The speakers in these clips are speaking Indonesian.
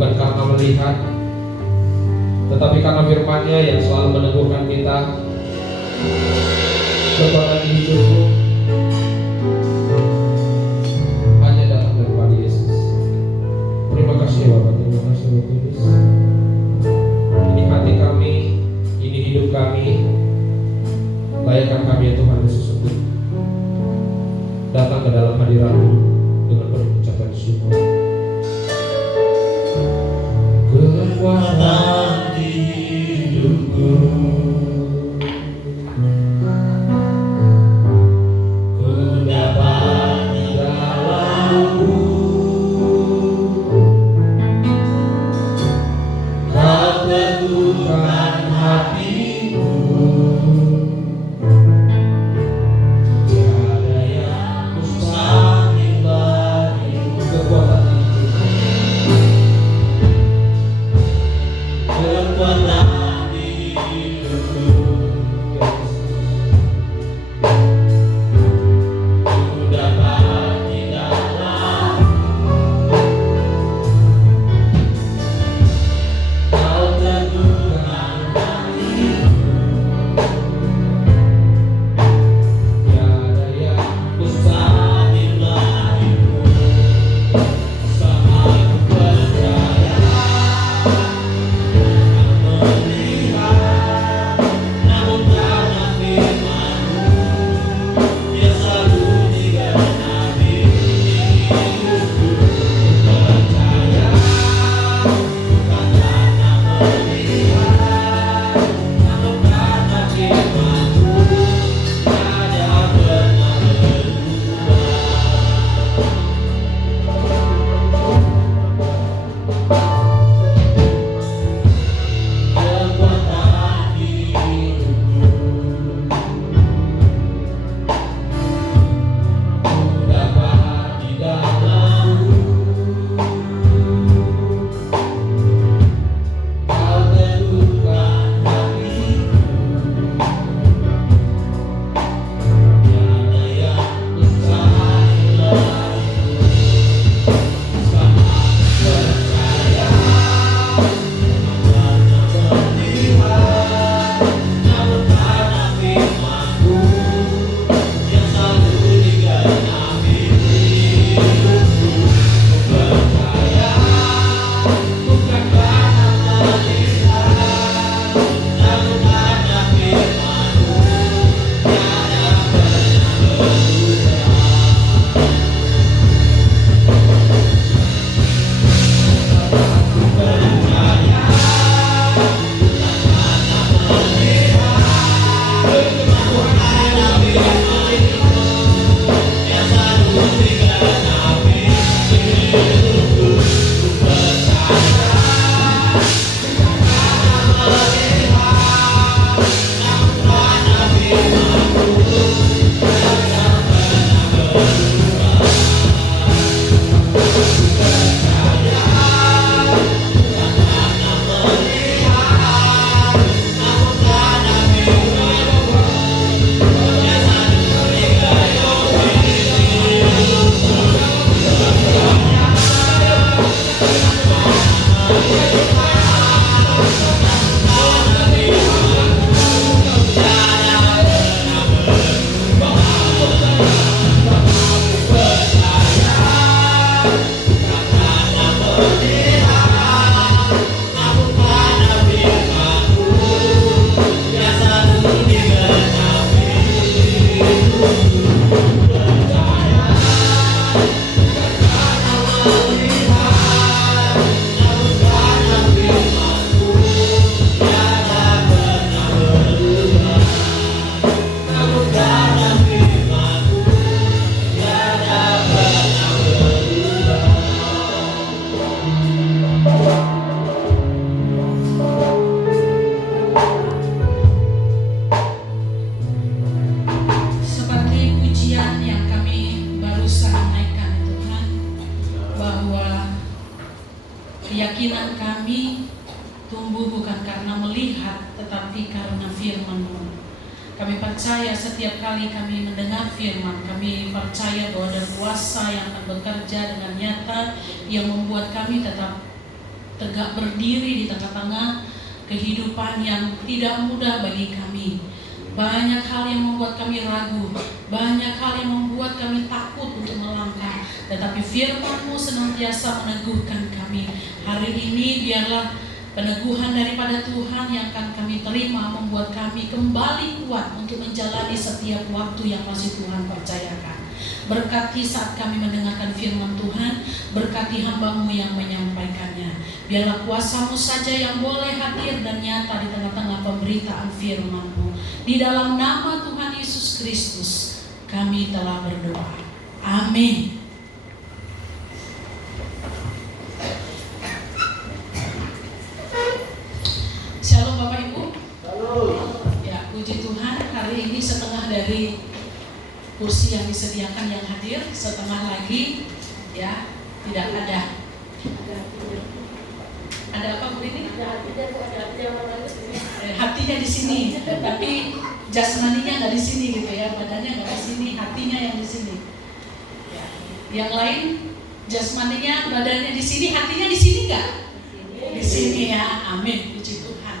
bukan karena melihat, tetapi karena firman-Nya yang selalu meneguhkan kita. Kekuatan hidupmu hanya datang daripada Yesus. Terima kasih Bapak, terima kasih Roh Kudus. Ini hati kami, ini hidup kami. Layakkan kami ya Tuhan Yesus untuk datang ke dalam hadirat-Mu dengan penuh ucapan syukur. Kekuatan di hidupku, ku dapat di dalam-Mu. Kau teguhkan hatiku, tiada yang mustahil bagimu. Kekuatan di hidupku, ku dapat di dalam-Mu. Kau teguhkan hatiku, tiada yang mustahil bagimu. Sama ku percaya, namun karena firman-Mu yang selalu digenapi hidupku. Percaya bukan karena melihat, namun karena firman-Mu tiada pernah berubah. Kekuatan di hidupku, ku dapat di dalam-Mu. Kau teguhkan hatiku, tiada yang mustahil bagimu. Sama percaya, karena melihat, namun karena firman-Mu yang selalu digenapi hidupku. Percaya bukan karena melihat, namun karena firman-Mu tiada pernah berubah. Percaya yang selalu digenapi hidupku. Percaya karena firman-Mu tiada pernah berubah. Percaya karena melihat, namun karena firman-Mu yang selalu digenapi hidupku. Keyakinan kami tumbuh bukan karena melihat, tetapi karena firman-Mu. Kami percaya setiap kali kami mendengar firman, kami percaya bahwa ada kuasa yang akan bekerja dengan nyata, yang membuat kami tetap tegak berdiri di tengah-tengah kehidupan yang tidak mudah bagi kami. Banyak hal yang membuat kami ragu, banyak hal yang membuat kami takut untuk melangkah. Tetapi firman-Mu senantiasa meneguhkan kami. Hari ini biarlah peneguhan daripada Tuhan yang akan kami terima membuat kami kembali kuat untuk menjalani setiap waktu yang masih Tuhan percayakan. Berkati saat kami mendengarkan firman Tuhan, berkati hamba-Mu yang menyampaikannya. Biarlah kuasa-Mu saja yang boleh hadir dan nyata di tengah-tengah pemberitaan firman-Mu. Di dalam nama Tuhan Yesus Kristus kami telah berdoa. Amin. Shalom Bapak Ibu. Ya, puji Tuhan, hari ini setengah dari kursi yang disediakan yang hadir, setengah lagi ya tidak ada. Ada apa Bu ini? Hatinya di sini, tapi jasmaninya nggak di sini gitu ya, badannya nggak di sini, hatinya yang di sini. Ya. Yang lain jasmaninya, badannya di sini, hatinya di sini nggak? Di sini ya, amin, puji Tuhan.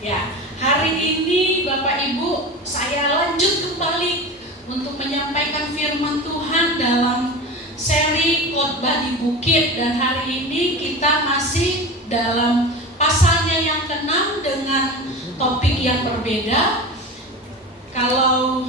Ya, hari ini Bapak Ibu saya lanjut kembali untuk menyampaikan firman Tuhan dalam seri khotbah di bukit, dan hari ini kita masih dalam pasalnya yang ke-6 dengan topik yang berbeda. Kalau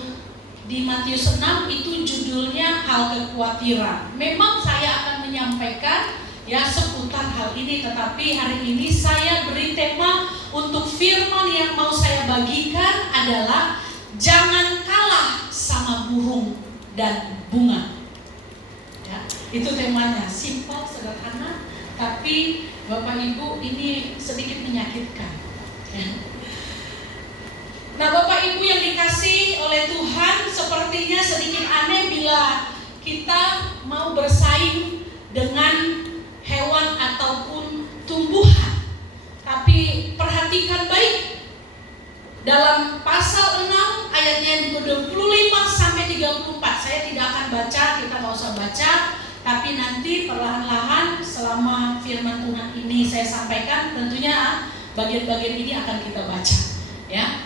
di Matius 6 itu judulnya hal kekhawatiran. Memang saya akan menyampaikan ya seputar hal ini, tetapi hari ini saya beri tema untuk firman yang mau saya bagikan adalah jangan kalah sama burung dan bunga. Ya, itu temanya, simpel, sederhana, tapi Bapak Ibu ini sedikit menyakitkan. Ya. Nah, Bapak Ibu yang dikasih oleh Tuhan, sepertinya sedikit aneh bila kita mau bersaing dengan hewan ataupun tumbuhan. Tapi perhatikan baik, dalam pasal 6 ayatnya 25 sampai 34. Saya tidak akan baca, kita nggak usah baca, tapi nanti perlahan-lahan selama firman Tuhan ini saya sampaikan, tentunya bagian-bagian ini akan kita baca. Ya,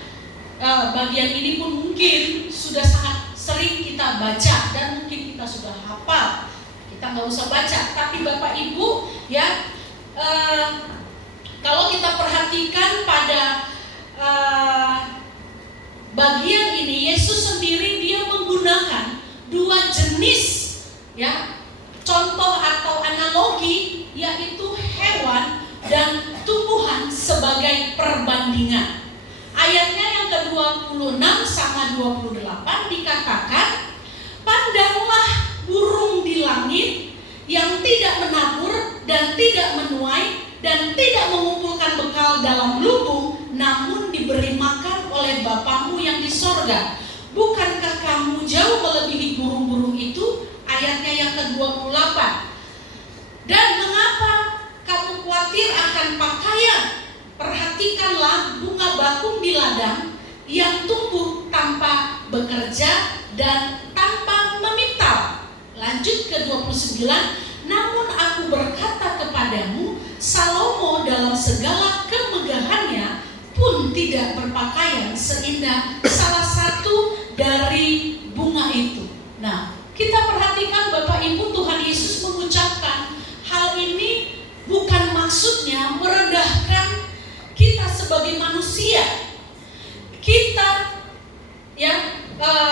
bagian ini pun mungkin sudah sangat sering kita baca dan mungkin kita sudah hafal. Kita nggak usah baca, tapi Bapak Ibu ya, kalau kita perhatikan pada bagian ini, Yesus sendiri dia menggunakan dua jenis ya contoh atau analogi, yaitu hewan dan tumbuhan sebagai perbandingan. Ayatnya yang ke-26 sama 28 dikatakan, pandanglah burung di langit yang tidak menabur dan tidak menuai dan tidak mengumpulkan bekal dalam lumbung, namun diberi makan oleh Bapamu yang di sorga. Bukankah kamu jauh melebihi burung-burung itu? Ayatnya yang ke-28. Dan mengapa kamu khawatir akan pakaian? Perhatikanlah bunga bakung di ladang yang tumbuh tanpa bekerja dan tanpa memintal. Lanjut ke 29. Namun aku berkata kepadamu, Salomo dalam segala kemegahannya pun tidak berpakaian seindah salah satu dari bunga itu. Nah, kita perhatikan Bapak Ibu, Tuhan Yesus mengucapkan hal ini bukan maksudnya merendahkan kita sebagai manusia. Kita ya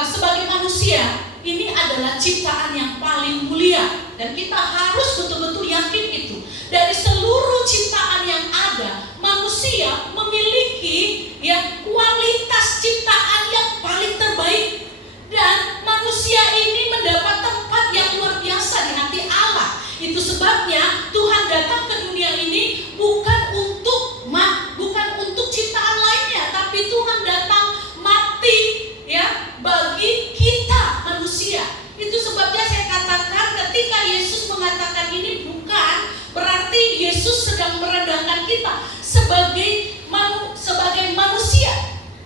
sebagai manusia ini adalah ciptaan yang paling mulia, dan kita harus betul-betul yakin itu. Dari seluruh ciptaan yang ada, manusia memiliki ya kualitas ciptaan yang paling terbaik, dan manusia ini mendapat tempat yang luar biasa di hati Allah. Itu sebabnya Tuhan datang ke dunia ini bukan untuk ciptaan lainnya, tapi Tuhan datang mati ya bagi kita manusia. Itu sebabnya saya katakan ketika Yesus mengatakan ini bukan berarti Yesus sedang merendahkan kita sebagai manusia,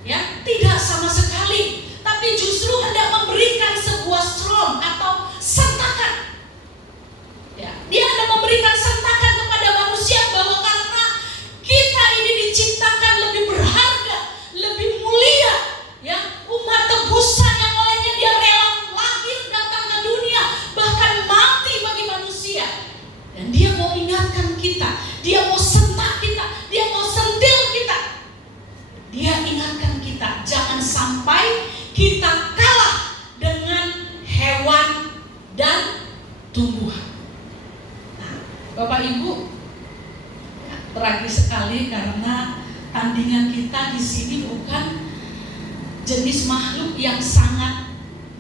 ya, tidak sama sekali. Tapi justru hendak memberikan sebuah strom atau sentakan. Ya, dia hendak memberikan dia mau sentak kita, dia mau sentil kita. Dia ingatkan kita, jangan sampai kita kalah dengan hewan dan tumbuhan. Nah, Bapak Ibu, tragis sekali karena tandingan kita di sini bukan jenis makhluk yang sangat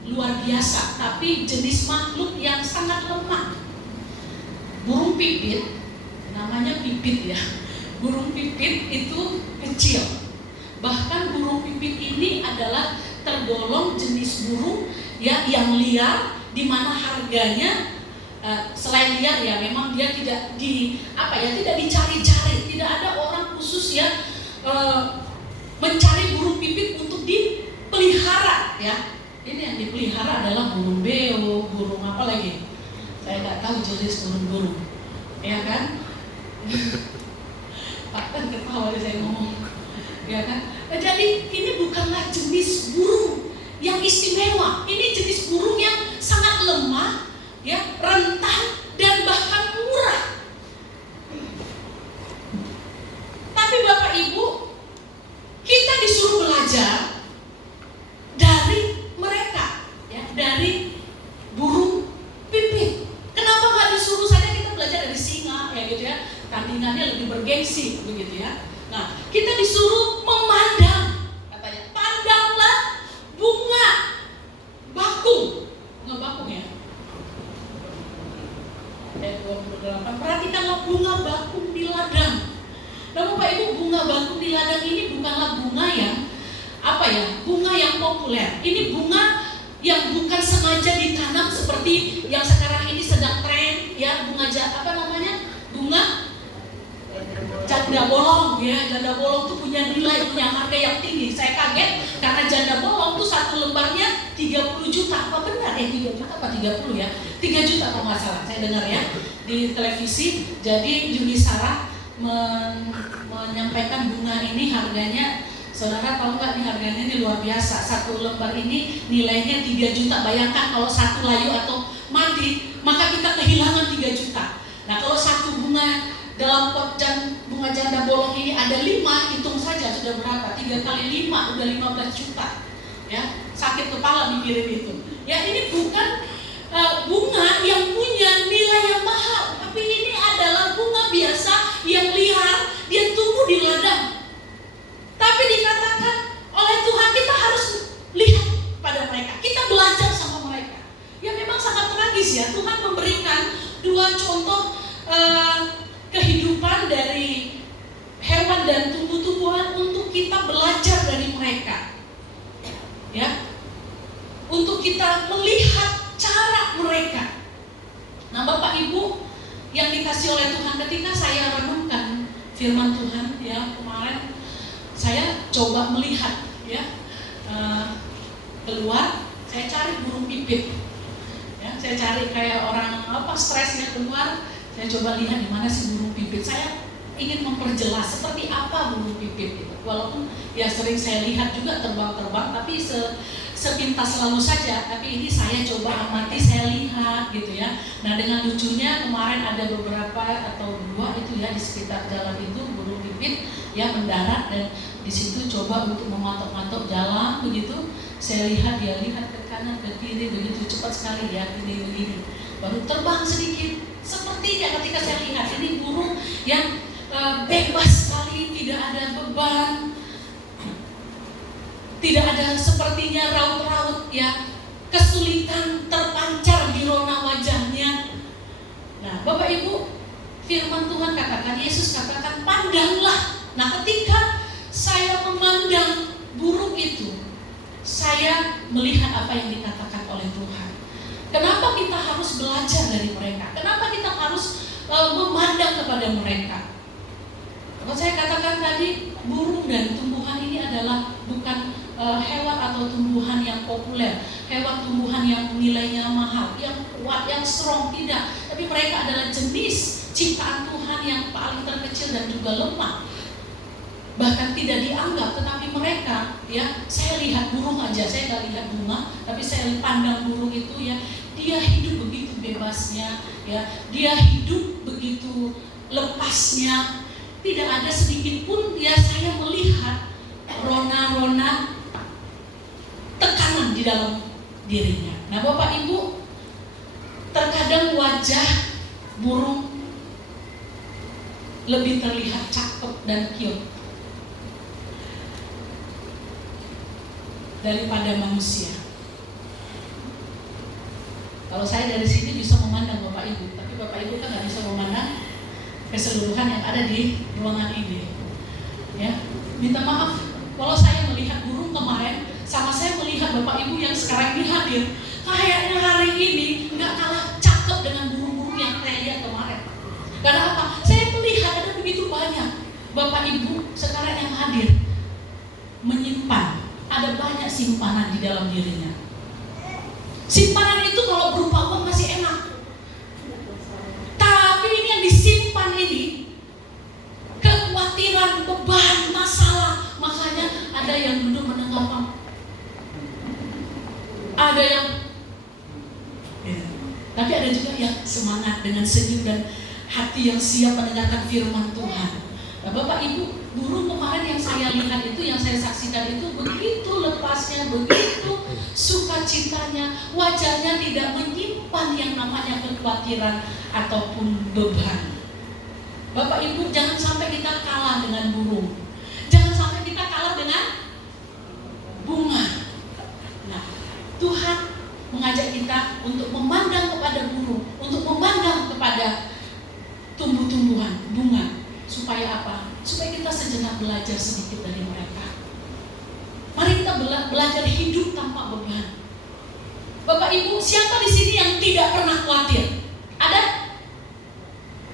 luar biasa, tapi jenis makhluk yang sangat lemah. Burung pipit, namanya pipit ya. Burung pipit itu kecil. Bahkan burung pipit ini adalah tergolong jenis burung ya yang liar, di mana harganya selain liar ya, memang dia tidak tidak dicari-cari, tidak ada orang khusus ya mencari burung pipit untuk dipelihara ya. Ini yang dipelihara adalah burung beo, burung apa lagi? Saya nggak tahu jenis burung-burung, ya kan? Pak kan ketawa saya ngomong, ya kan? Nah, jadi ini bukanlah jenis burung yang istimewa. Ini jenis burung yang sangat lemah, ya, rentan dan bahkan murah. Tapi Bapak Ibu, kita disuruh belajar dari mereka, ya, dari burung pipit. Kenapa nggak disuruh saja kita belajar dari singa, ya gitu ya? Tandingannya lebih bergengsi, begitu ya. Nah, kita disuruh memandang, katanya, pandanglah bunga bakung, bunga bakung ya. 28. Perhatikanlah bunga bakung di ladang. Nah, Bapak Ibu, bunga bakung di ladang ini bukanlah bunga yang bunga yang populer. Ini bunga yang bukan sengaja ditanam seperti yang sekarang ini sedang tren ya, bunga bunga janda bolong ya. Janda bolong tuh punya nilai, punya harga yang tinggi. Saya kaget karena janda bolong tuh satu lembarnya 30 juta. Apa benar ya 3 juta apa 30 ya? 3 juta kalau nggak salah saya dengar ya di televisi. Jadi Yuni Sarah menyampaikan bunga ini harganya, saudara tahu nggak nih harganya ini luar biasa. Satu lembar ini nilainya 3 juta. Bayangkan kalau satu layu atau mati, maka kita kehilangan 3 juta. Nah, kalau satu bunga dalam pot bunga janda bolong ini ada 5, hitung saja sudah berapa? 3 kali 5 udah 15 juta. Ya, sakit kepala mikirin itu. Ya, ini bukan bunga yang punya nilai yang mahal, tapi ini adalah bunga biasa yang liar, dia tumbuh di ladang. Tapi dikatakan oleh Tuhan kita harus lihat pada mereka, kita belajar sama mereka. Ya memang sangat tragis ya, Tuhan memberikan 2 contoh kehidupan dari hewan dan tumbuh-tumbuhan untuk kita belajar dari mereka. Ya, untuk kita melihat cara mereka. Nah, Bapak Ibu yang dikasih oleh Tuhan, ketika saya renungkan firman Tuhan ya kemarin, saya coba melihat ya keluar, saya cari burung pipit. Ya, saya cari kayak orang stresnya keluar, saya coba lihat di mana sih burung pipit. Saya ingin memperjelas seperti apa burung pipit itu. Walaupun ya sering saya lihat juga terbang-terbang, tapi sepintas lalu saja. Tapi ini saya coba amati, saya lihat gitu ya. Nah, dengan lucunya kemarin ada beberapa atau 2 itu ya di sekitar jalan itu burung pipit ya mendarat, dan di situ coba untuk mematok-matok jalan begitu. Saya lihat dia lihat ke kanan ke kiri begitu cepat sekali ya, ini begini. Baru terbang sedikit. Sepertinya ketika saya lihat ini burung yang bebas sekali, tidak ada beban, tidak ada sepertinya raut-raut ya kesulitan terpancar di rona wajahnya. Nah, Bapak Ibu, firman Tuhan katakan, Yesus katakan, pandanglah. Nah, ketika saya memandang burung itu, saya melihat apa yang dikatakan oleh Tuhan. Kenapa kita harus belajar dari mereka? Kenapa kita harus memandang kepada mereka? Kalau saya katakan tadi, burung dan tumbuhan ini adalah bukan hewan atau tumbuhan yang populer, hewan tumbuhan yang nilainya mahal, yang kuat, yang strong, tidak. Tapi mereka adalah jenis ciptaan Tuhan yang paling terkecil dan juga lemah. Bahkan tidak dianggap, tetapi mereka ya, saya lihat burung aja, saya nggak lihat bunga, tapi saya pandang burung itu ya, dia hidup begitu bebasnya ya, dia hidup begitu lepasnya, tidak ada sedikit pun ya saya melihat rona-rona tekanan di dalam dirinya. Nah Bapak Ibu, terkadang wajah burung lebih terlihat cakep dan cute daripada manusia. Kalau saya dari sini bisa memandang Bapak Ibu, tapi Bapak Ibu kan nggak bisa memandang keseluruhan yang ada di ruangan ini. Ya, minta maaf kalau saya melihat burung kemarin sama saya melihat Bapak Ibu yang sekarang ini hadir, kayaknya hari ini nggak kalah cakep dengan burung-burung yang saya lihat kemarin. Karena apa? Saya melihat ada begitu banyak Bapak Ibu sekarang yang hadir menyimpan, ada banyak simpanan di dalam dirinya. Simpanan itu kalau berupa uang masih enak, tapi ini yang disimpan ini kekhawatiran, beban, masalah. Makanya ada yang duduk mendengarkan, ada yang tapi ada juga yang semangat dengan senyum dan hati yang siap mendengarkan firman Tuhan. Nah, Bapak Ibu, burung kemarin yang saya lihat itu, yang saya saksikan itu begitu lepasnya, begitu sukacitanya, wajahnya tidak menyimpan yang namanya kekhawatiran ataupun beban. Bapak Ibu, jangan sampai kita kalah dengan burung, jangan sampai kita kalah dengan bunga. Nah, Tuhan mengajak kita untuk memandang kepada burung, untuk memandang kepada tumbuh-tumbuhan, bunga. Supaya apa? Supaya kita sejenak belajar sedikit dari mereka. Mari kita belajar hidup tanpa beban. Bapak Ibu, siapa di sini yang tidak pernah khawatir? Ada?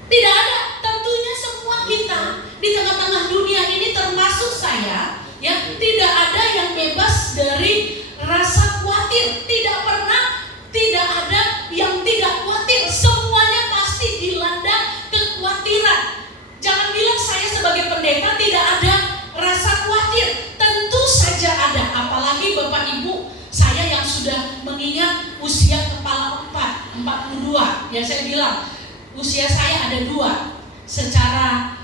Tidak ada. Tentunya semua kita di tengah-tengah dunia ini, termasuk saya, ya, tidak ada yang bebas dari rasa khawatir. Tidak pernah, tidak ada yang tidak khawatir. Semuanya pasti dilanda kekhawatiran. Jangan bilang saya sebagai pendeta tidak ada rasa khawatir. Tentu saja ada. Apalagi Bapak Ibu, saya yang sudah mengingat usia kepala 42. Ya saya bilang, usia saya ada 2. Secara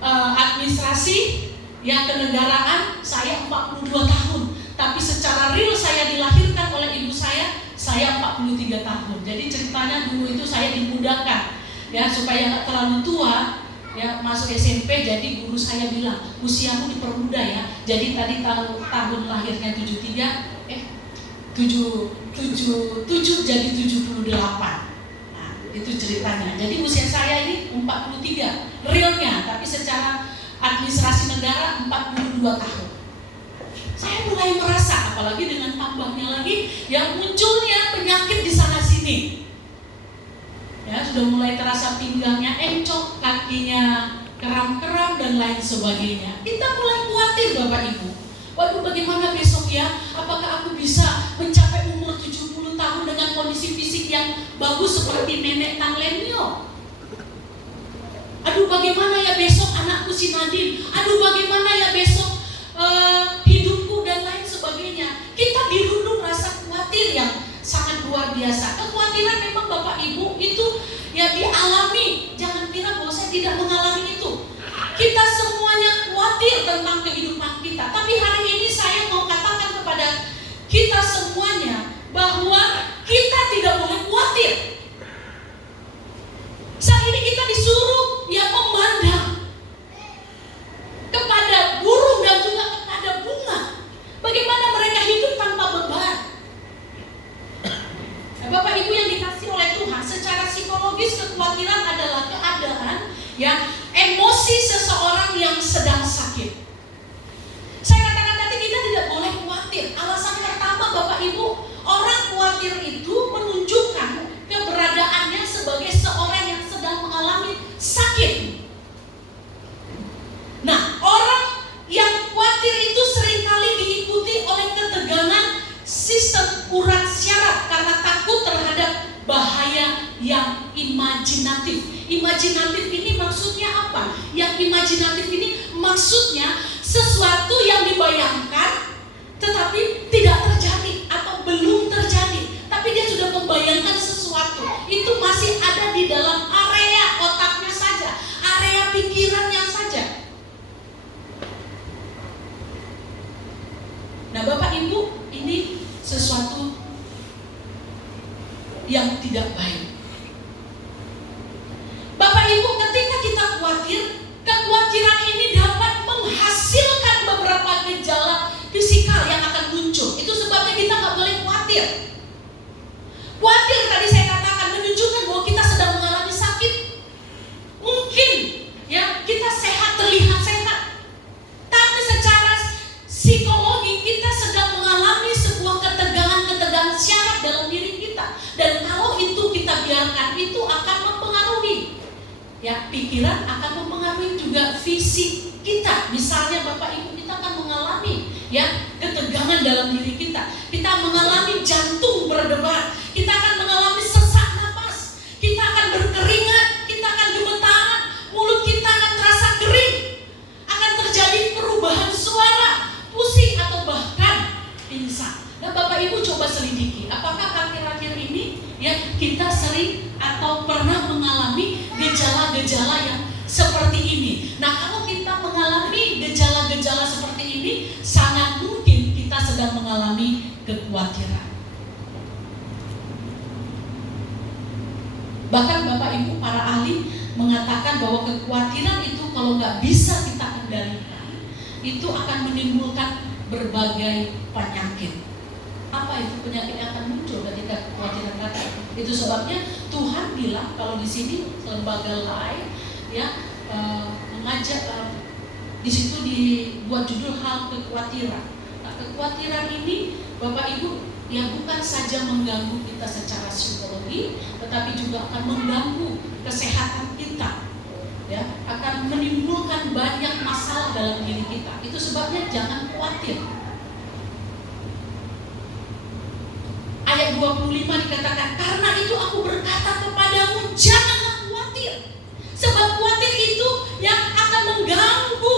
administrasi, ya kenegaraan, saya 42 tahun. Tapi secara real saya dilahirkan oleh ibu saya 43 tahun. Jadi ceritanya dulu itu saya dimudahkan, ya supaya nggak terlalu tua, ya masuk SMP. Jadi guru saya bilang, usiamu dipermudah ya. Jadi tadi tahun lahirnya 77 jadi 78. Nah itu ceritanya. Jadi usia saya ini 43 realnya, tapi secara administrasi negara 42 tahun. Saya mulai merasa, apalagi dengan tambahnya lagi yang munculnya penyakit di sana sini. Ya, sudah mulai terasa pinggangnya encok, kakinya keram-keram dan lain sebagainya. Kita mulai khawatir Bapak Ibu. Waduh, bagaimana besok ya? Apakah aku bisa mencapai umur 70 tahun dengan kondisi fisik yang bagus seperti nenek Tang Lenyo? Aduh, bagaimana ya besok anakku si Nadine? Aduh, bagaimana ya besok hidupku dan lain sebagainya. Kita dirundung rasa khawatir yang sangat luar biasa. Kekhawatiran memang Bapak Ibu itu ya dialami. Jangan kira bahwa saya tidak mengalami itu. Kita semuanya khawatir tentang kehidupan kita. Tapi hari ini saya mau katakan kepada kita semuanya bahwa kita tidak boleh khawatir. Saat ini kita disuruh ya memandang kepada burung dan juga kepada bunga. Bagaimana mereka hidup tanpa beban. Nah, Bapak Ibu yang dikasih oleh Tuhan, secara psikologis kekhawatiran adalah keadaan yang emosi seseorang yang sedang sakit. Saya katakan tadi kita tidak boleh khawatir. Alasan pertama Bapak Ibu, orang khawatir itu menunjukkan keberadaannya sebagai seorang yang sedang mengalami sakit. Nah, orang yang khawatir itu seringkali diikuti oleh ketegangan sistem urat syaraf karena takut terhadap bahaya yang imajinatif. Imajinatif ini maksudnya apa? Yang imajinatif ini maksudnya sesuatu yang dibayangkan tetapi tidak terjadi atau belum terjadi, tapi dia sudah membayangkan sesuatu. Itu masih ada di dalam area otaknya saya. tidak baik. Bapak Ibu, ketika kita khawatir, kekhawatiran ini dapat menghasilkan beberapa gejala fisikal yang akan muncul. Itu sebabnya kita nggak boleh khawatir. Khawatir tadi saya katakan menunjukkan bahwa kita sedang mengalami sakit. Mungkin ya kita sehat, terlihat sehat, tapi secara psikologi kita sedang mengalami sebuah ketegangan syaraf dalam diri kita. Dan kalau itu kita biarkan, itu akan mempengaruhi ya pikiran, akan mempengaruhi juga fisik kita. Misalnya Bapak Ibu, kita akan mengalami ya ketegangan dalam diri kita. Kita mengalami jantung berdebar, kita akan mengalami sesak napas, kita akan berkeringat, kita akan gemetaran, mulut kita akan terasa kering, akan terjadi perubahan suara, pusing atau bahkan pingsan. Nah Bapak Ibu coba selidiki, apakah akhir-akhir ini ya kita sering atau pernah mengalami gejala-gejala yang seperti ini. Nah kalau kita mengalami gejala-gejala seperti ini, sangat mungkin kita sedang mengalami kekhawatiran. Bahkan Bapak Ibu para ahli mengatakan bahwa kekhawatiran itu kalau nggak bisa kita kendalikan, itu akan menimbulkan berbagai penyakit. Apa itu penyakit yang akan muncul ketika kekhawatiran datang? Itu sebabnya Tuhan bilang kalau di sini lembaga lain ya mengajak di situ dibuat judul hal kekhawatiran. Nah, kekhawatiran ini Bapak Ibu ya bukan saja mengganggu kita secara psikologi, tetapi juga akan mengganggu kesehatan kita. Ya, akan menimbulkan banyak masalah dalam diri kita. Itu sebabnya jangan khawatir. Ayat 25 dikatakan, karena itu aku berkata kepadamu, janganlah khawatir. Sebab khawatir itu yang akan mengganggu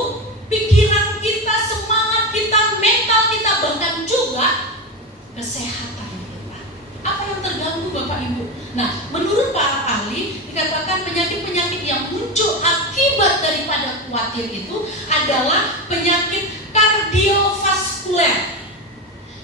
pikiran kita, semangat kita, mental kita, bahkan juga kesehatan kita. Apa yang terganggu Bapak Ibu? Nah, menurut para ahli dikatakan penyakit-penyakit yang muncul akibat daripada khawatir itu adalah penyakit kardiovaskuler.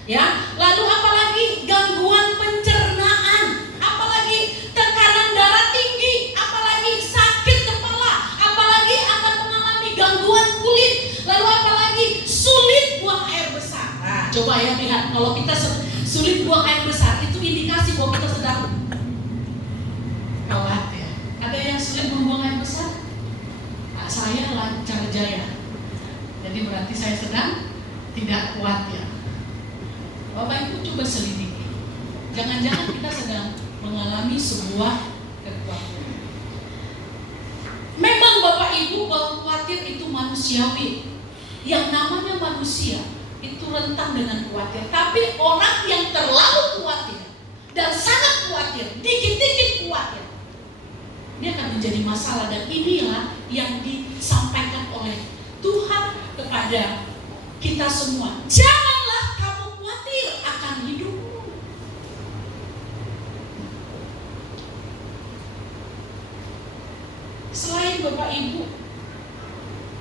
Ya, lalu apalagi gangguan pencernaan, apalagi tekanan darah tinggi, apalagi sakit kepala, apalagi akan mengalami gangguan kulit, lalu apalagi sulit buang air besar. Nah, coba ya lihat, kalau kita sulit buang air besar, itu indikasi bahwa kita sedang khawatir. Ada yang sulit membuang air besar? Nah, saya lancar jaya. Jadi berarti saya sedang tidak khawatir. Bapak Ibu coba selidiki. Jangan-jangan kita sedang mengalami sebuah kekhawatiran. Memang Bapak Ibu bahwa khawatir itu manusiawi. Yang namanya manusia itu rentan dengan khawatir. Tapi orang yang terlalu khawatir dan sangat khawatir, dikit-dikit khawatir, dia akan menjadi masalah. Dan inilah yang disampaikan oleh Tuhan kepada kita semua. Janganlah kamu khawatir akan hidupmu. Selain Bapak Ibu,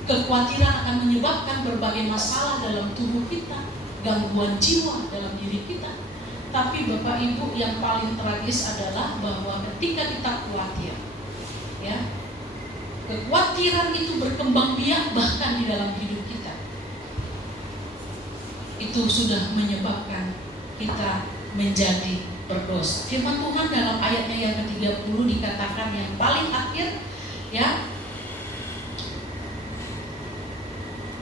kekhawatiran akan menyebabkan berbagai masalah dalam tubuh kita, gangguan jiwa dalam diri kita. Tapi Bapak Ibu, yang paling tragis adalah bahwa ketika kita khawatir, ya, kekhawatiran itu berkembang biak bahkan di dalam hidup kita. Itu sudah menyebabkan kita menjadi berdosa. Firman Tuhan dalam ayatnya yang ke-30 dikatakan yang paling akhir, ya.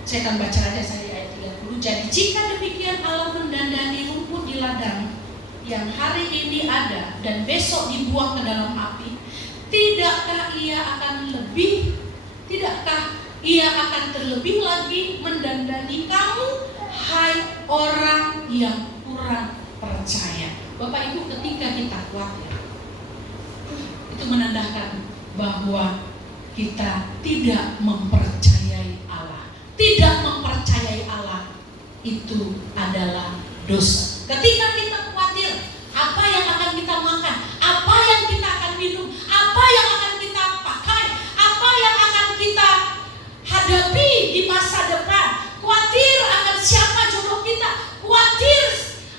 Saya akan baca aja saya ayat 30. Jadi jika demikian Allah mendandani rumput di ladang yang hari ini ada dan besok dibuang ke dalam api, tidakkah ia akan terlebih lagi mendandani kamu, hai orang yang kurang percaya. Bapak Ibu, ketika kita khawatir, itu menandakan bahwa kita tidak mempercayai Allah. Tidak mempercayai Allah itu adalah dosa. Ketika kita khawatir, apa yang akan kita makan, apa yang kita akan minum, apa yang akan kita pakai, apa yang akan kita hadapi di masa depan, khawatir akan siapa jodoh kita, khawatir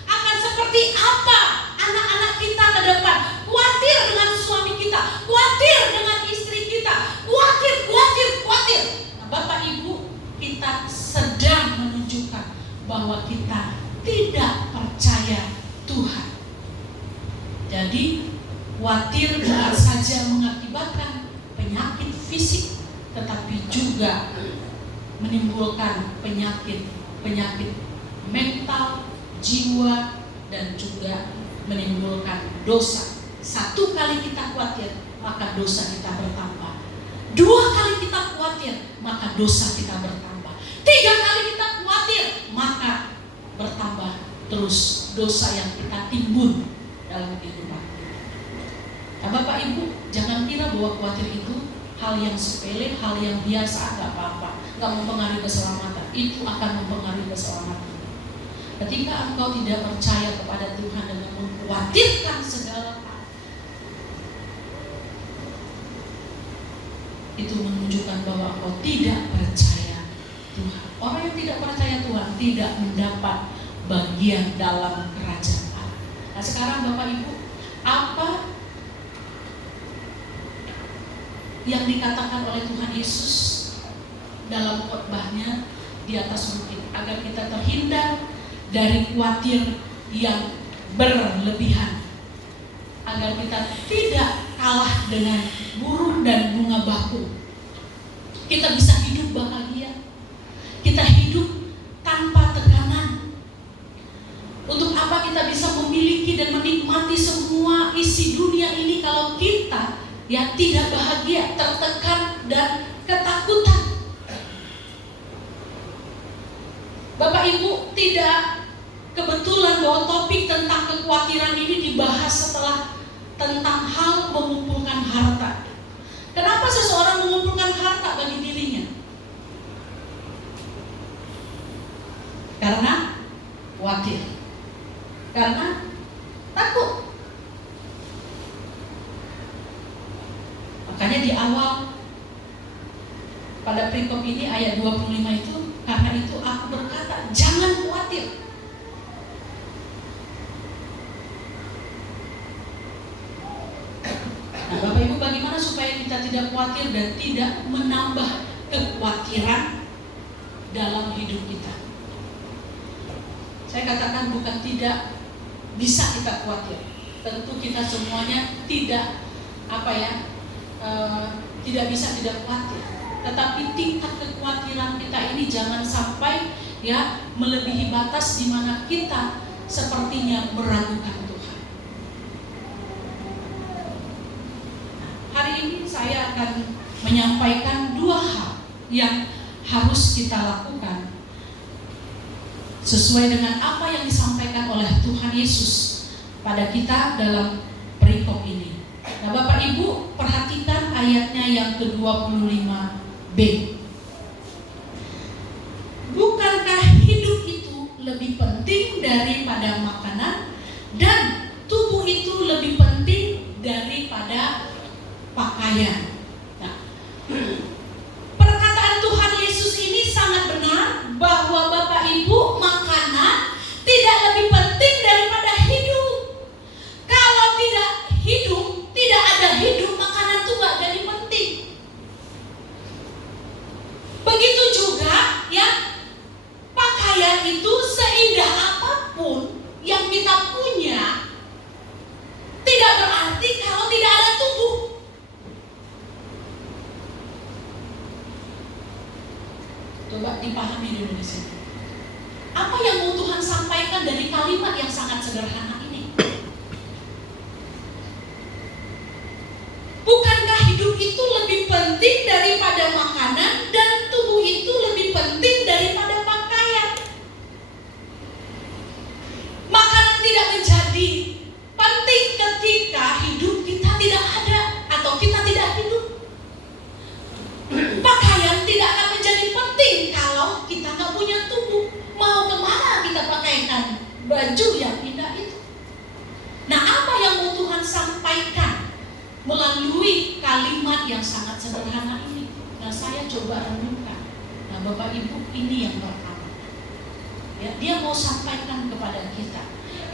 akan seperti apa anak-anak kita ke depan, khawatir khawatir dengan suami kita, khawatir dengan istri kita, khawatir. Nah, Bapak Ibu, kita sedang menunjukkan bahwa kita tidak percaya Tuhan. Jadi khawatir bukan saja mengakibatkan penyakit fisik, tetapi juga menimbulkan penyakit mental, jiwa, dan juga menimbulkan dosa. Satu kali kita khawatir, maka dosa kita bertambah. 2 kali kita khawatir, maka dosa kita bertambah. 3 kali kita khawatir, maka bertambah terus dosa yang kita timbun dalam kehidupan. Nah, Bapak Ibu, jangan kira bahwa khawatir itu hal yang sepele, hal yang biasa, nggak apa-apa, nggak mempengaruhi keselamatan. Itu akan mempengaruhi keselamatan. Ketika engkau tidak percaya kepada Tuhan dengan mengkhawatirkan segala hal, itu menunjukkan bahwa engkau tidak percaya Tuhan. Orang yang tidak percaya Tuhan tidak mendapat bagian dalam kerajaan Allah. Nah, sekarang Bapak Ibu, apa yang dikatakan oleh Tuhan Yesus dalam khotbahnya di atas bukit, agar kita terhindar dari khawatir yang berlebihan, agar kita tidak kalah dengan burung dan bunga bakung. Kita bisa hidup bahagia, kita hidup tanpa tekanan. Untuk apa kita bisa memiliki dan menikmati semua isi dunia ini kalau kita tidak bahagia, tertekan dan ketakutan? Bapak Ibu, tidak kebetulan bahwa topik tentang kekhawatiran ini dibahas setelah tentang hal mengumpulkan harta. Kenapa seseorang mengumpulkan harta bagi dirinya? Karena khawatir, karena takut. Makanya di awal pada perikop ini ayat 25 itu, karena itu aku berkata, jangan khawatir. Nah, Bapak Ibu, bagaimana supaya kita tidak khawatir dan tidak menambah kekhawatiran dalam hidup kita? Saya katakan bukan tidak bisa kita khawatir. Tentu kita semuanya tidak tidak bisa tidak khawatir. Tetapi tingkat kekhawatiran kita ini jangan sampai melebihi batas di mana kita sepertinya meragukan Tuhan. Hari ini saya akan menyampaikan 2 hal yang harus kita lakukan sesuai dengan apa yang disampaikan oleh Tuhan Yesus pada kita dalam perikop ini. Nah, Bapak Ibu, perhatikan ayatnya yang ke-25b. Bukankah hidup itu lebih penting daripada makanan, dan tubuh itu lebih penting daripada pakaian? Nah, perkataan Tuhan Yesus ini sangat benar bahwa Bapak Ibu, makanan tidak lebih penting daripada hidup. Kalau tidak hidup, tidak ada hidup, makanan itu gak jadi penting. Begitu juga pakaian itu seindah apapun yang kita punya, tidak berarti kalau tidak ada tubuh. Coba dipahami dulu di sini. Apa yang mau Tuhan sampaikan dari kalimat yang sangat sederhana ini? Bukankah hidup itu lebih penting daripada makanan, dan tubuh itu lebih penting daripada pakaian? Makanan tidak menjadi penting ketika hidup kita tidak ada atau kita tidak hidup. Pakaian tidak akan menjadi penting kalau kita nggak punya tubuh. Mau kemana kita pakaikan baju yang indah itu? Nah, apa yang mau Tuhan sampaikan melalui kalimat yang sangat sederhana ini? Nah, saya coba renungkan. Nah, Bapak Ibu, ini yang pertama. Dia mau sampaikan kepada kita,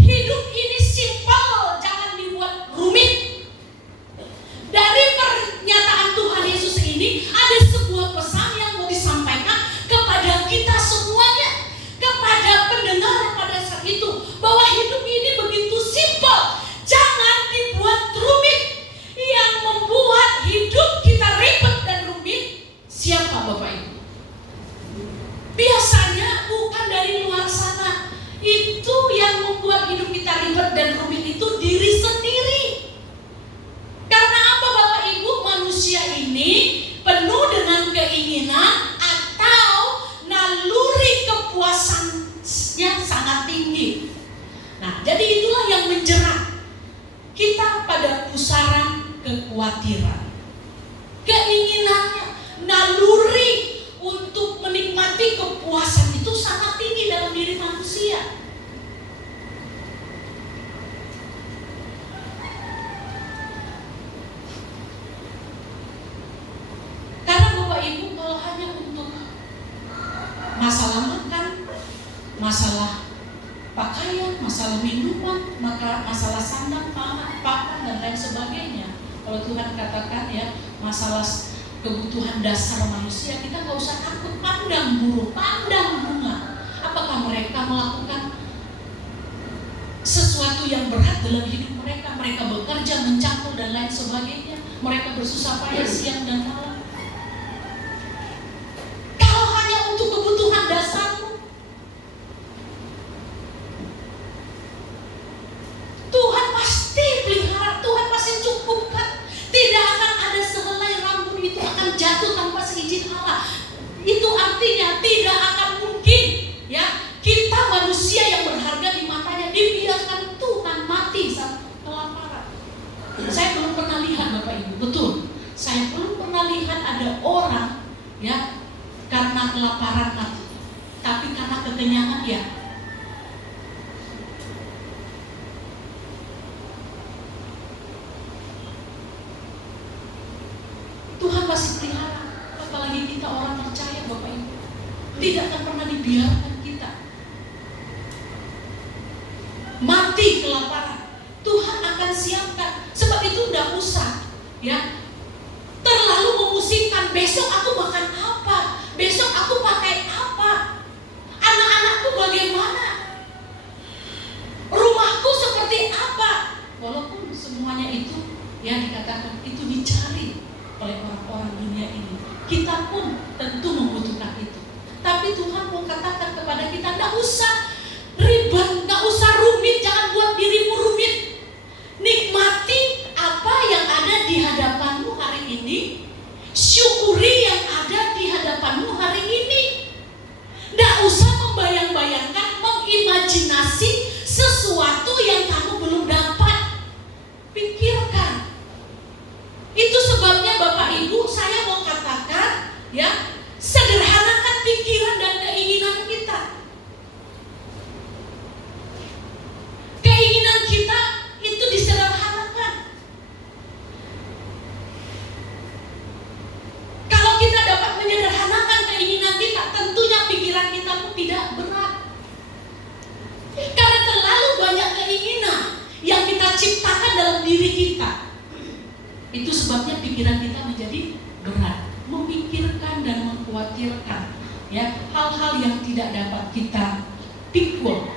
hidup ini simpel, jangan dibuat rumit. Bapak Ibu? Biasanya bukan dari luar sana. Itu yang membuat hidup kita ribet dan rumit itu diri sendiri. Karena apa Bapak Ibu? Manusia ini penuh dengan keinginan atau naluri kepuasan yang sangat tinggi. Nah, jadi itulah yang menjerat kita pada pusaran kekhawatiran. Keinginannya, naluri untuk menikmati kepuasan itu sangat tinggi dalam diri manusia. Karena Bapak Ibu, kalau hanya untuk masalah makan, masalah pakaian, masalah minuman, maka masalah sandang, papan dan lain sebagainya. Kalau Tuhan katakan ya, masalah kebutuhan dasar manusia, kita nggak usah takut. Pandang buruh, pandang bunga. Apakah mereka melakukan sesuatu yang berat dalam hidup mereka? Mereka bekerja, mencangkul dan lain sebagainya. Mereka bersusah payah siang dan malam. Kalau hanya untuk kebutuhan dasarmu, Tuhan pasti pelihara, Tuhan pasti cukupkan. Tidak akan ada sehelai rambut itu akan jatuh tanpa seizin Allah. Itu artinya tidak akan mungkin ya kita manusia yang berharga di matanya dibiarkan Tuhan mati saat kelaparan. Saya belum pernah lihat Bapak Ibu, betul. Saya belum pernah lihat ada orang ya karena kelaparan mati, tapi karena kekenyangan ya. Tuhan pasti pelihara, apalagi kita orang percaya Bapak Ibu. Tidak akan pernah dibiarkan kita mati kelaparan. Tuhan akan siapkan. Sebab itu tidak usah ya terlalu memusingkan. Besok aku makan apa? Besok aku pakai apa? Anak-anakku bagaimana? Rumahku seperti apa? Walaupun semuanya itu ya dikatakan itu dicari oleh orang-orang dunia ini, kita pun tentu membutuhkan itu. Tapi Tuhan mau katakan kepada kita, tidak usah ribet, tidak usah rumit, jangan buat dirimu rumit. Nikmati apa yang ada di hadapanmu hari ini, syukuri yang ada di hadapanmu hari ini. Tidak usah membayang-bayangkan, mengimajinasi sesuatu yang kamu belum dapat. Pikirkan. Itu sebabnya Bapak Ibu, saya mau katakan ya, sederhanakan pikiran dan keinginan kita. Keinginan kita itu disederhanakan. Kalau kita dapat menyederhanakan keinginan kita, tentunya pikiran kita pun tidak berat. Karena terlalu banyak keinginan yang kita ciptakan dalam diri kita. Itu sebabnya pikiran kita menjadi berat, memikirkan dan mengkhawatirkan ya hal-hal yang tidak dapat kita pikul.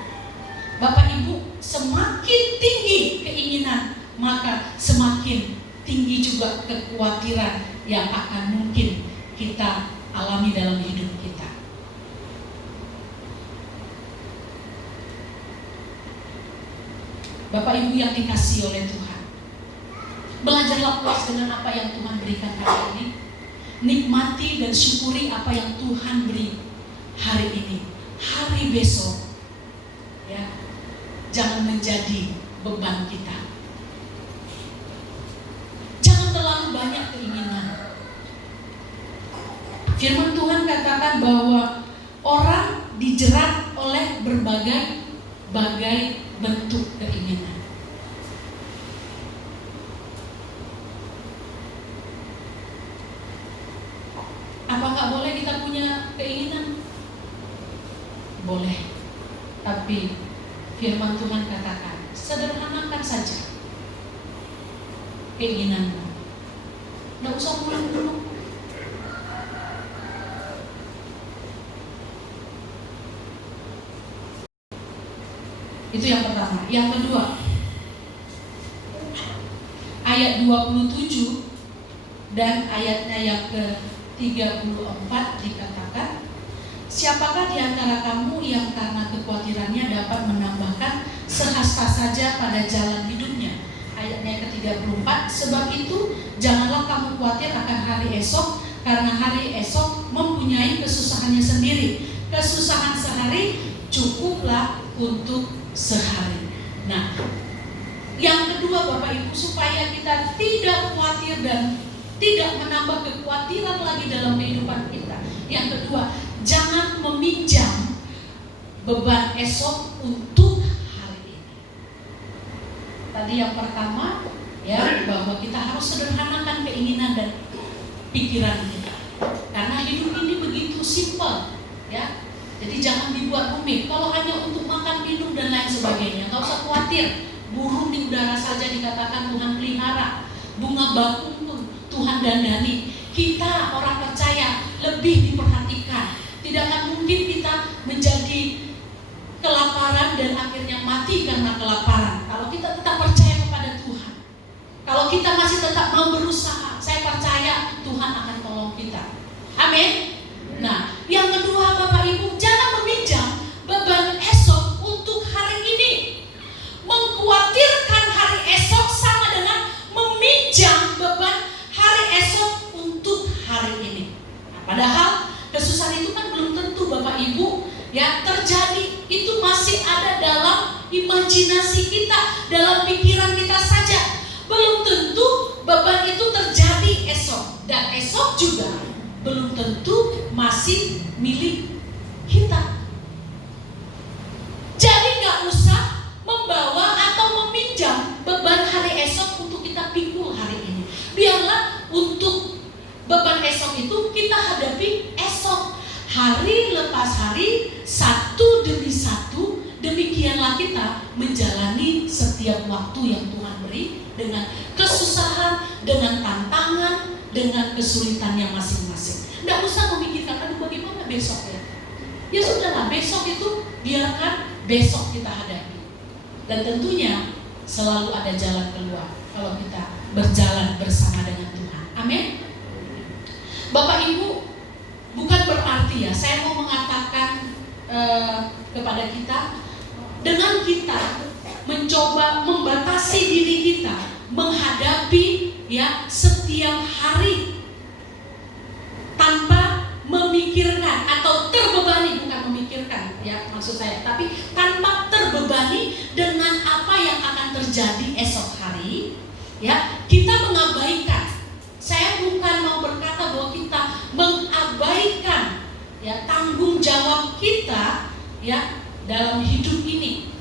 Bapak Ibu, semakin tinggi keinginan, maka semakin tinggi juga kekhawatiran yang akan mungkin kita alami dalam hidup kita. Bapak Ibu yang dikasihi oleh Tuhan, belajarlah puas dengan apa yang Tuhan berikan hari ini. Nikmati dan syukuri apa yang Tuhan beri hari ini. Hari besok ya, jangan menjadi beban kita. Jangan terlalu banyak keinginan. Firman Tuhan katakan bahwa orang dijerat oleh berbagai bentuk keinginan. Apa nggak boleh kita punya keinginan? Boleh. Tapi firman Tuhan katakan, sederhanakan saja keinginanmu. Nggak usah muluk-muluk. Itu yang pertama. Yang kedua, ayat 27 dan ayatnya yang 34 dikatakan, siapakah di antara kamu yang karena kekhawatirannya dapat menambahkan sehasta saja pada jalan hidupnya? Ayatnya ke-34, sebab itu janganlah kamu khawatir akan hari esok, karena hari esok mempunyai kesusahannya sendiri. Kesusahan sehari cukuplah untuk sehari. Nah, yang kedua Bapak Ibu, supaya kita tidak khawatir dan tidak menambah kekhawatiran lagi dalam kehidupan kita. Yang kedua, jangan meminjam beban esok untuk hari ini. Tadi yang pertama ya, bahwa kita harus sederhanakan keinginan dan pikiran kita. Karena hidup ini begitu simpel ya. Jadi jangan dibuat rumit. Kalau hanya untuk makan, minum dan lain sebagainya, nggak usah khawatir. Burung di udara saja dikatakan Tuhan pelihara. Bunga bakung pun Tuhan dandani. Kita orang percaya lebih diperhatikan. Tidak akan mungkin kita menjadi kelaparan dan akhirnya mati karena kelaparan. Kalau kita tetap percaya kepada Tuhan, kalau kita masih tetap mau berusaha, saya percaya Tuhan akan tolong kita. Amin. Nah, yang kedua Bapak Ibu, jangan meminjam beban esok untuk hari ini. Mengkhawatirkan hari esok sama dengan meminjam beban hari esok untuk hari ini. Nah, padahal kesusahan itu kan belum tentu Bapak Ibu ya terjadi. Itu masih ada dalam imajinasi kita, dalam pikiran kita saja. Belum tentu beban itu terjadi esok, dan esok juga belum tentu masih milik kita. Jadi nggak usah membawa atau meminjam beban hari esok untuk kita pikul hari ini. Biarlah untuk beban esok itu kita hadapi esok, hari lepas hari, satu demi satu. Demikianlah kita menjalani setiap waktu yang Tuhan beri dengan kesusahan, dengan tantangan, dengan kesulitannya masing-masing. Nggak usah memikirkan, aduh bagaimana besok ya. Ya sudahlah, besok itu biarkan besok kita hadapi. Dan tentunya selalu ada jalan keluar kalau kita berjalan bersama dengan Tuhan. Amin. Bapak Ibu, bukan berarti ya saya mau mengatakan kepada kita, dengan kita mencoba membatasi diri kita menghadapi ya setiap hari tanpa memikirkan atau terbebani, bukan memikirkan ya maksud saya, tapi tanpa terbebani dengan apa yang akan terjadi esok hari ya, kita mengabaikan. Saya bukan mau berkata bahwa kita mengabaikan ya tanggung jawab kita ya dalam hidup ini.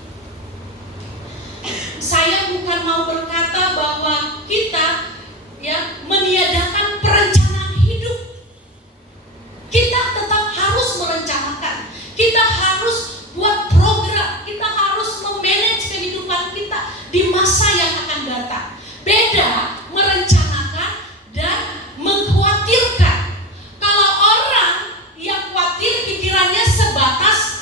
Saya bukan mau berkata bahwa kita ya meniadakan perencanaan hidup. Kita tetap harus merencanakan. Kita harus buat program. Kita harus memanage kehidupan kita di masa yang akan datang. Beda merencanakan dan mengkhawatirkan. Kalau orang yang khawatir pikirannya sebatas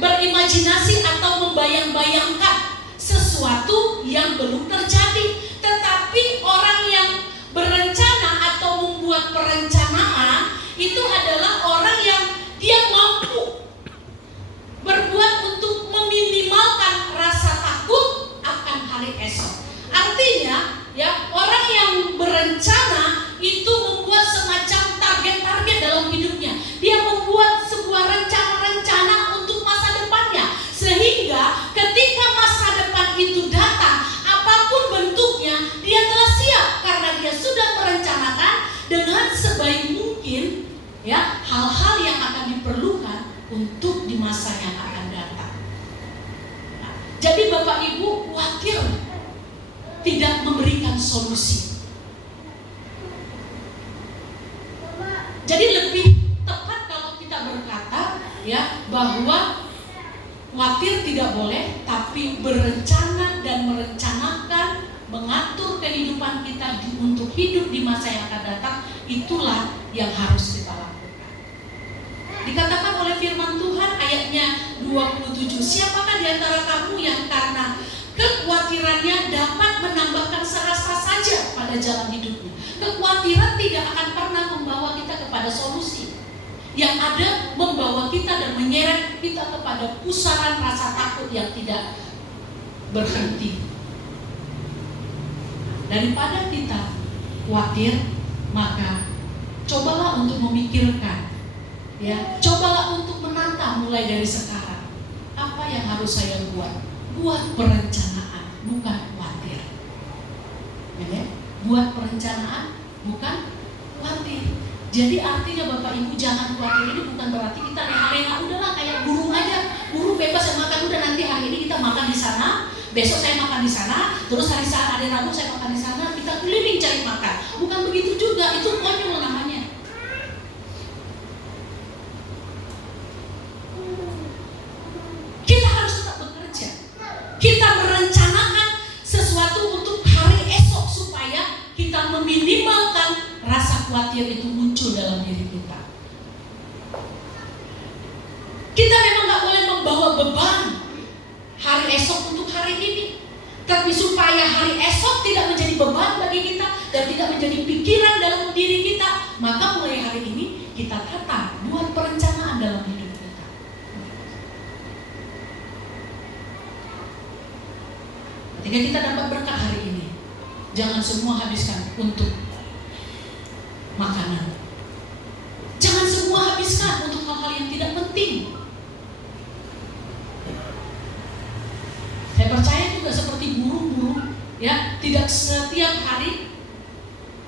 berimajinasi atau membayang-bayangkan sesuatu yang belum terjadi. Tetapi orang yang berencana atau membuat perencanaan itu adalah orang yang dia mampu berbuat untuk meminimalkan rasa takut akan hari esok. Artinya ya, orang yang berencana itu membuat semacam target-target dalam hidupnya. Dia membuat sebuah rencana-rencana untuk masa depannya, sehingga ketika masa depan itu datang, apapun bentuknya, dia telah siap karena dia sudah merencanakan dengan sebaik mungkin ya hal-hal yang akan diperlukan untuk di masa yang akan datang. Nah, jadi Bapak Ibu khawatir tidak memberikan solusi. Jadi lebih tepat kalau kita berkata ya bahwa khawatir tidak boleh, tapi berencana dan merencanakan, mengatur kehidupan kita untuk hidup di masa yang akan datang, itulah yang harus kita lakukan. Dikatakan oleh firman Tuhan ayatnya 27, siapakah di antara kamu yang karena Kekhawatirannya dapat menambahkan serasa saja pada jalan hidupnya. Kekhawatiran tidak akan pernah membawa kita kepada solusi. Yang ada membawa kita dan menyeret kita kepada pusaran rasa takut yang tidak berhenti. Daripada kita khawatir, maka cobalah untuk memikirkan, ya, cobalah untuk menata mulai dari sekarang. Apa yang harus saya buat? Buat perencanaan, bukan khawatir. Ya, buat perencanaan, bukan khawatir. Jadi artinya Bapak Ibu jangan khawatir, ini bukan berarti kita leha-leha, udahlah kayak burung aja, burung bebas yang makan, udah nanti hari ini kita makan di sana, besok saya makan di sana, terus hari Rabu saya makan di sana, kita keliling cari makan. Bukan begitu juga, itu konyol namanya. Kita harus tetap bekerja. Kita merencanakan sesuatu untuk hari esok supaya kita meminimalkan rasa khawatir itu muncul dalam diri kita. Kita memang gak boleh membawa beban hari esok untuk hari ini. Tapi supaya hari esok tidak menjadi beban bagi kita dan tidak menjadi pikiran dalam diri kita, maka mulai hari ini kita tata, buat perencanaan dalam hidup kita. Ketika kita dapat berkah hari ini, jangan semua habiskan untuk makanan. Jangan semua habiskan untuk hal-hal yang tidak penting. Saya percaya juga seperti burung-burung, ya, tidak setiap hari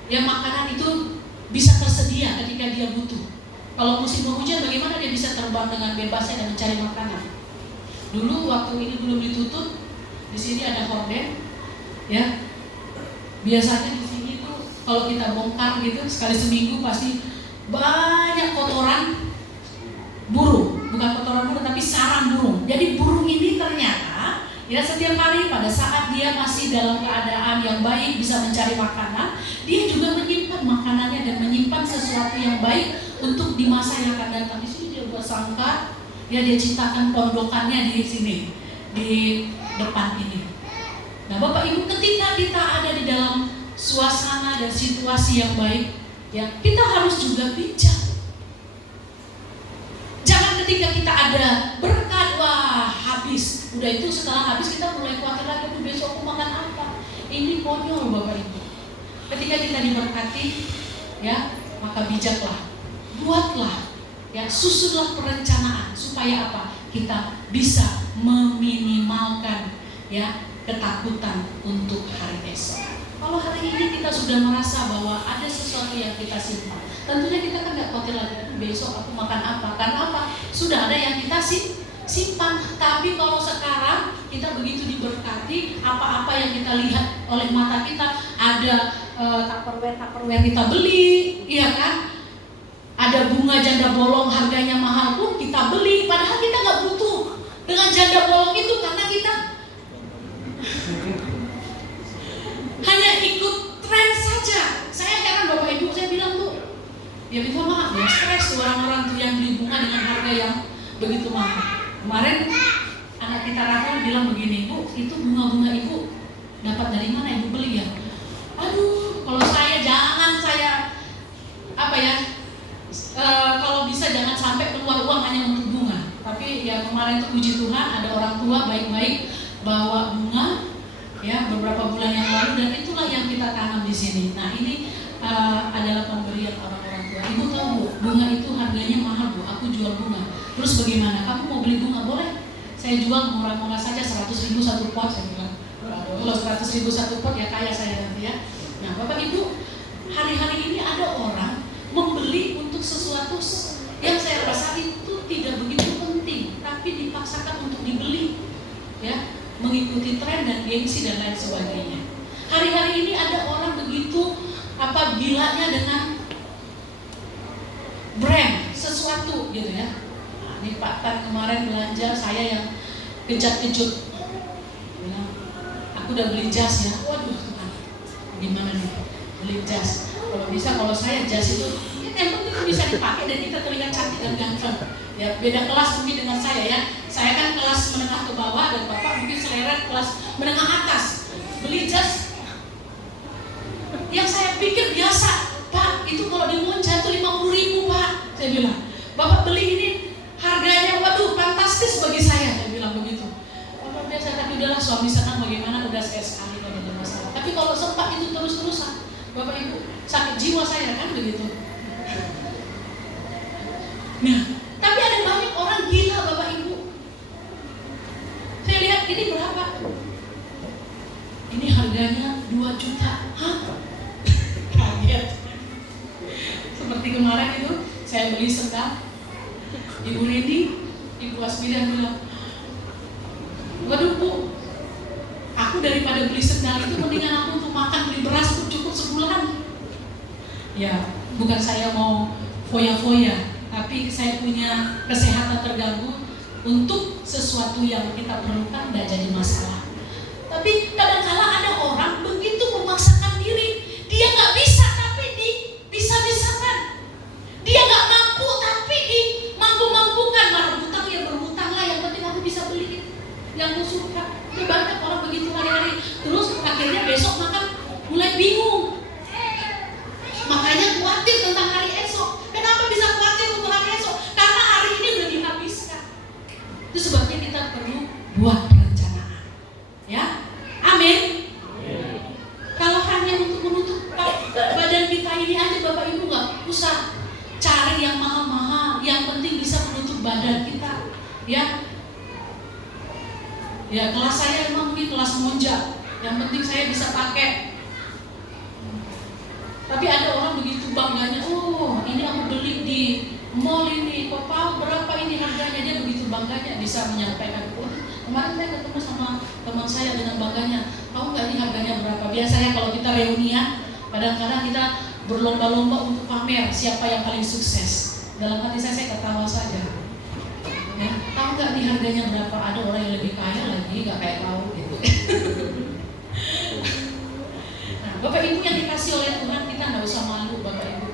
ya makanan itu bisa tersedia ketika dia butuh. Kalau musim hujan, bagaimana dia bisa terbang dengan bebasnya dan mencari makanan? Dulu waktu ini belum ditutup, di sini ada horden, ya. Biasanya di sini tuh kalau kita bongkar gitu sekali seminggu pasti banyak kotoran burung, bukan kotoran burung tapi sarang burung. Jadi burung ini ternyata ya setiap hari pada saat dia masih dalam keadaan yang baik bisa mencari makanan, dia juga menyimpan makanannya dan menyimpan sesuatu yang baik untuk di masa yang akan datang. Di sini dia buat sangkar, ya dia ciptakan pondokannya di sini di depan ini. Nah, Bapak Ibu, ketika kita ada di dalam suasana dan situasi yang baik, ya kita harus juga bijak. Jangan ketika kita ada berkat, wah habis, udah itu setelah habis kita mulai khawatir lagi, besok aku makan apa? Ini konyol Bapak Ibu. Ketika kita diberkati, ya maka bijaklah, buatlah, ya susunlah perencanaan supaya apa? Kita bisa meminimalkan, ya ketakutan untuk hari esok. Kalau hari ini kita sudah merasa bahwa ada sesuatu yang kita simpan, tentunya kita kan nggak khawatir lagi besok aku makan apa, karena apa? Sudah ada yang kita simpan. Tapi kalau sekarang kita begitu diberkati, apa-apa yang kita lihat oleh mata kita, ada tupperware kita beli, iya kan? Ada bunga janda bolong harganya mahal pun kita beli, padahal kita nggak butuh dengan janda bolong itu karena kita hanya ikut tren saja. Saya heran Bapak Ibu, saya bilang tuh, ya minta maaf ya, stres tuh orang-orang tuh yang beli bunga dengan harga yang begitu mahal. Kemarin anak kita Rahel bilang begini, Bu, itu bunga-bunga Ibu dapat dari mana Ibu beli ya? Aduh, kalau kalau bisa jangan sampai keluar uang hanya untuk bunga. Tapi ya kemarin tuh puji Tuhan ada orang tua baik-baik bawa bunga, ya beberapa bulan yang lalu, dan itulah yang kita tanam di sini. Nah ini adalah pemberian orang-orang tua. Ibu tahu Bu, bunga itu harganya mahal Bu, aku jual bunga. Terus bagaimana? Kamu mau beli bunga? Boleh. Saya jual murah-murah saja, 100.000 satu pot. Saya bilang, kalau 100.000 satu pot ya kaya saya nanti ya. Nah Bapak Ibu, hari-hari ini ada orang membeli untuk sesuatu yang saya rasa itu tidak begitu penting, tapi dipaksakan untuk dibeli, ya, mengikuti tren dan gengsi dan lain sebagainya. Hari-hari ini ada orang begitu gilanya dengan brand sesuatu gitu ya. Nah, ini Pak Tan kemarin belanja, saya yang kejut-kejut bilang, aku udah beli jas ya. Waduh Tuhan, gimana nih beli jas? Kalau bisa, kalau saya jas itu yang penting bisa dipakai dan kita terlihat cantik dan ganteng. Ya, beda kelas mungkin dengan saya ya. Saya kan kelas menengah ke bawah dan Bapak mungkin selera kelas menengah atas. Beli jas yang saya pikir biasa, Pak, itu kalau di mall jatuh 50.000 Pak. Saya bilang, Bapak beli ini harganya waduh fantastis bagi saya bilang begitu. Bapak biasa, tapi udahlah suami senang bagaimana udah saya sekali kalau ada masalah. Tapi kalau sempat itu terus-terusan, Bapak Ibu sakit jiwa saya kan begitu. Nah, tapi ada banyak orang gila Bapak Ibu. Saya lihat ini berapa? Ini harganya 2 juta. Hah? Kaget. Seperti kemarin itu saya beli sendal. Ibu Rini, Ibu Asmida bilang, waduh Bu, aku daripada beli sendal itu mendingan aku untuk makan beli beras pun cukup sebulan. Ya, bukan saya mau foya-foya, tapi saya punya kesehatan terganggu untuk sesuatu yang kita perlukan tidak jadi masalah. Tapi kadang-kala ada orang begitu memaksakan diri, dia nggak bisa tapi bisa-bisakan. Dia nggak mampu tapi mampu-mampukan. Marah hutang ya berhutang lah, yang penting aku bisa beli yang aku suka. Ini banyak orang begitu hari-hari. Terus akhirnya besok makan mulai bingung. Makanya khawatir tentang hari esok. Kenapa bisa khawatir untuk hari esok? Karena hari ini udah dihabiskan. Itu sebabnya kita perlu buat perencanaan. Ya, amin. Kalau hanya untuk menutup badan kita ini aja Bapak Ibu nggak usah cari yang mahal-mahal. Yang penting bisa menutup badan kita. Ya kelas saya emang mungkin kelas monja. Yang penting saya bisa pakai. Tapi ada orang begitu bangganya, oh ini aku beli di mall ini, kok tahu berapa ini harganya, dia begitu bangganya bisa menyampaikan. Oh, kemarin saya ketemu sama teman saya dengan bangganya, tahu nggak ini harganya berapa? Biasanya kalau kita reunian, kadang-kadang kita berlomba-lomba untuk pamer siapa yang paling sukses. Dalam hati saya ketawa saja. Ya, tahu nggak ini harganya berapa? Ada orang yang lebih kaya lagi, nggak kayak tahu gitu. Bapak Ibu yang dikasih oleh Tuhan, kita nggak usah malu Bapak Ibu.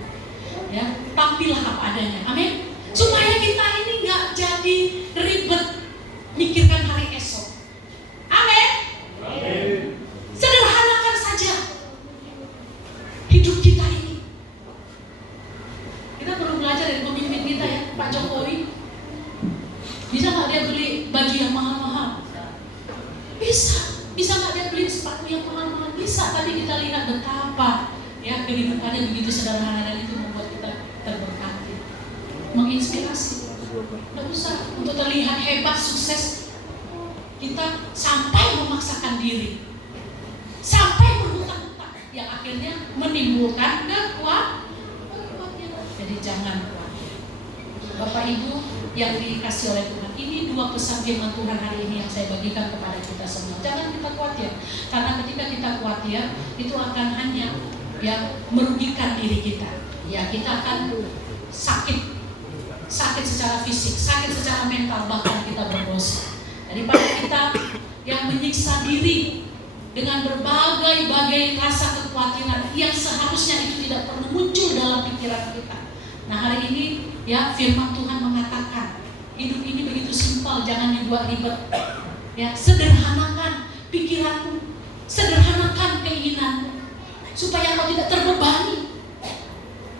Ya, tampillah apa adanya. Amin. Supaya kita ini nggak jadi ribet mikirkan hari esok. Amin. Amin. Sederhanakan saja hidup kita ini. Kita perlu belajar dari pemimpin kita ya, Pak Jokowi. Bisa nggak dia beli baju yang mahal-mahal? Bisa. Bisa nggak dia beli sepatu yang mahal-mahal? Bisa, tapi kita lihat betapa ya kehidupannya begitu sederhana dan itu membuat kita terberkati, menginspirasi. Nggak usah untuk terlihat hebat, sukses, kita sampai memaksakan diri, sampai berhutang-hutang yang akhirnya menimbulkan kekuatan. Jadi jangan khawatir. Bapak Ibu yang dikasih oleh Tuhan, ini 2 pesan firman Tuhan hari ini yang saya bagikan kepada kita semua. Jangan kita khawatir, karena ketika kita khawatir itu akan hanya merugikan diri kita. Ya, kita akan sakit secara fisik, sakit secara mental, bahkan kita berdosa. Daripada kita yang menyiksa diri dengan berbagai rasa kekhawatiran yang seharusnya itu tidak perlu muncul dalam pikiran kita. Nah, hari ini ya firman Tuhan mengatakan hidup ini begitu simpel, jangan dibuat ribet. Ya, sederhanakan pikiranmu, sederhanakan keinginanmu, supaya kau tidak terbebani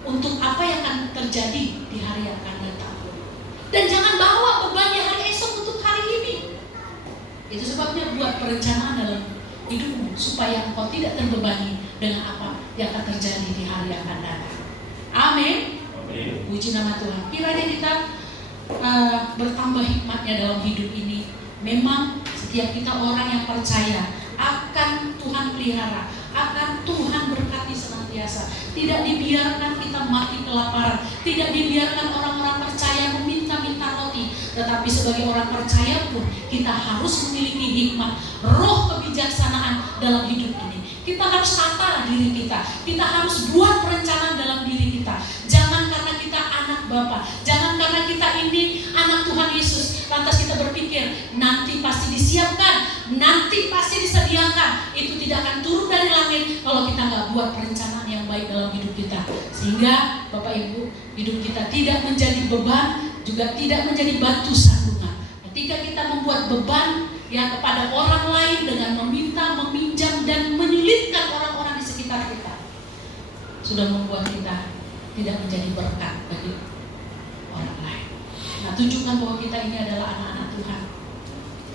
untuk apa yang akan terjadi di hari yang akan datang. Dan jangan bawa beban hari esok untuk hari ini. Itu sebabnya buat perencanaan dalam hidupmu supaya engkau tidak terbebani dengan apa yang akan terjadi di hari yang akan datang. Amin. Puji nama Tuhan. Kiranya kita bertambah hikmatnya dalam hidup ini. Memang setiap kita orang yang percaya akan Tuhan pelihara, akan Tuhan berkati senantiasa. Tidak dibiarkan kita mati kelaparan, tidak dibiarkan orang-orang percaya meminta-minta roti. Tetapi sebagai orang percaya pun kita harus memiliki hikmat, roh kebijaksanaan dalam hidup ini. Kita harus tata diri kita, kita harus buat perencanaan dalam diri kita. Jangan karena kita anak Bapa, jangan karena kita ini anak Tuhan Yesus, lantas kita berpikir nanti pasti disiapkan, nanti pasti disediakan. Itu tidak akan turun dari langit kalau kita nggak buat perencanaan yang baik dalam hidup kita, sehingga Bapak Ibu, hidup kita tidak menjadi beban, juga tidak menjadi batu sandungan. Ketika kita membuat beban ya kepada orang lain dengan meminta, meminjam, dan menyulitkan orang-orang di sekitar kita, sudah membuat kita tidak menjadi berkat bagi orang lain. Nah, tunjukkan bahwa kita ini adalah anak-anak Tuhan.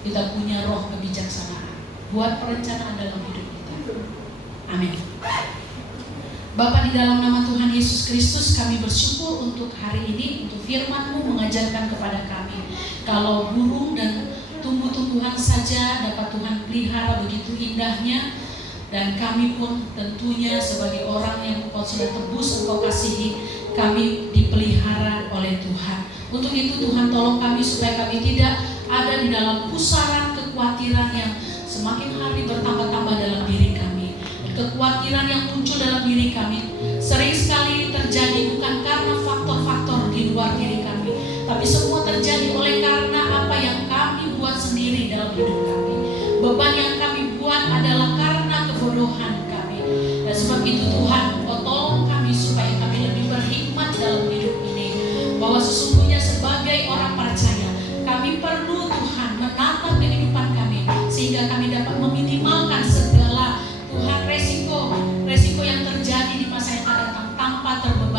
Kita punya roh kebijaksanaan. Buat perencanaan dalam hidup kita. Amin. Bapa, di dalam nama Tuhan Yesus Kristus, kami bersyukur untuk hari ini, untuk firman-Mu mengajarkan kepada kami kalau burung dan tumbuh-tumbuhan saja dapat Tuhan pelihara begitu indahnya, dan kami pun tentunya sebagai orang yang Engkau sudah tebus, Engkau kasihi, kami dipelihara oleh Tuhan. Untuk itu Tuhan tolong kami supaya kami tidak ada di dalam pusaran kekhawatiran yang semakin hari bertambah-tambah dalam diri kami. Kekhawatiran yang muncul dalam diri kami sering sekali terjadi bukan karena faktor-faktor di luar diri kami, tapi semua terjadi oleh karena apa yang kami buat sendiri dalam hidup kami. Beban yang kami buat adalah karena kebodohan kami. Dan sebab itu Tuhan, Engkau tolong kami supaya kami lebih berhikmat dalam hidup ini, bahwa sesungguhnya sebagai orang percaya kami perlu Tuhan menata kehidupan kami, sehingga kami dapat meminimalkan segala Tuhan resiko yang terjadi di masa yang akan datang tanpa terbebani